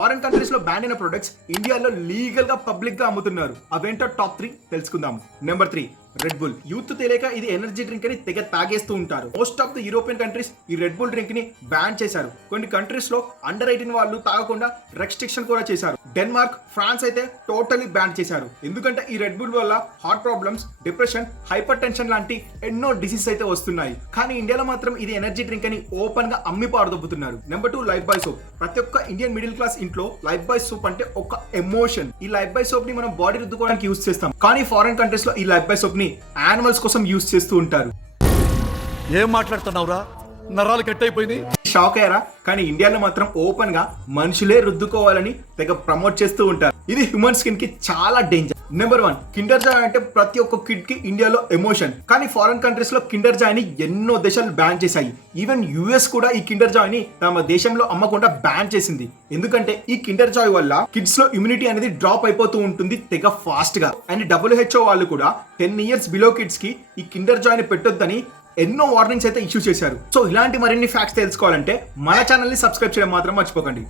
Foreign countries లో ban అయిన products ఇండియాలో లీగల్ గా పబ్లిక్ గా అమ్ముతున్నారు. అవేంటో టాప్ 3 తెలుసుకుందాము. Number 3 red bull. యూత్ తెలియక ఇది ఎనర్జీ డ్రింక్ అని తెగ తాగేస్తూ ఉంటారు. Most of the European countries ఈ రెడ్ బుల్ డ్రింక్ ని బ్యాన్ చేశారు. కొన్ని కంట్రీస్ లో అండర్ 18 వాళ్ళు తాగకుండా రెస్ట్రిక్షన్ కూడా చేశారు. డెన్మార్క్, ఫ్రాన్స్ అయితే టోటలీ బ్యాన్ చేశారు. ఎందుకంటే ఈ రెడ్ బుల్ వల్ల heart problems, depression, hyper tension లాంటి ఎన్నో డిసీజ్ అయితే వస్తున్నాయి. కానీ ఇండియాలో మాత్రం ఇది ఎనర్జీ డ్రింక్ అని ఓపెన్ గా అమ్మి పారదొబ్బుతున్నారు. Number 2 Lifebuoy soap. ప్రతి ఒక్క ఇండియన్ మిడిల్ క్లాస్ ఇంట్లో లైఫ్ బాయ్ సోప్ అంటే ఒక ఎమోషన్. ఈ లైఫ్ బాయ్ సోప్ ని మనం బాడీ రుద్దుకోవడానికి యూజ్ చేస్తాం. కానీ ఫారెన్ కంట్రీస్ లో ఈ లైఫ్ బాయ్ సోప్ ని యానిమల్స్ కోసం యూజ్ చేస్తూ ఉంటారు. ఏం మాట్లాడుతున్నావురా? నరాలు కట్ అయిపోయింది. షాక్ అయ్యారా? కానీ ఇండియాలో మాత్రం ఓపెన్ గా మనుషులే రుద్దుకోవాలని తెగ ప్రమోట్ చేస్తూ ఉంటారు. ఇది హ్యూమన్ స్కిన్ కి చాలా డేంజర్. నెంబర్ 1 కిండర్ జాయ్ అంటే ప్రతి ఒక్క కిడ్ కి ఇండియాలో ఎమోషన్. కానీ ఫారెన్ కంట్రీస్ లో కిండర్ జాయ్ ని ఎన్నో దేశాలు బ్యాన్ చేశాయి. ఈవెన్ యుఎస్ కూడా ఈ కిండర్ జాయ్ ని తమ దేశంలో అమ్మకుండా బ్యాన్ చేసింది. ఎందుకంటే ఈ కిండర్ జాయ్ వల్ల కిడ్స్ లో ఇమ్యూనిటీ అనేది డ్రాప్ అయిపోతూ ఉంటుంది తెగ ఫాస్ట్ గా. అండ్ WHO వాళ్ళు కూడా 10 years బిలో కిడ్స్ కి ఈ కిండర్ జాయ్ ని పెట్టొద్దని ఎన్నో వార్నింగ్స్ అయితే ఇష్యూ చేశారు. సో ఇలాంటి మరిన్ని ఫ్యాక్ట్స్ తెలుసుకోవాలంటే మన ఛానల్ ని సబ్స్క్రైబ్ చేయడం మాత్రం మర్చిపోకండి.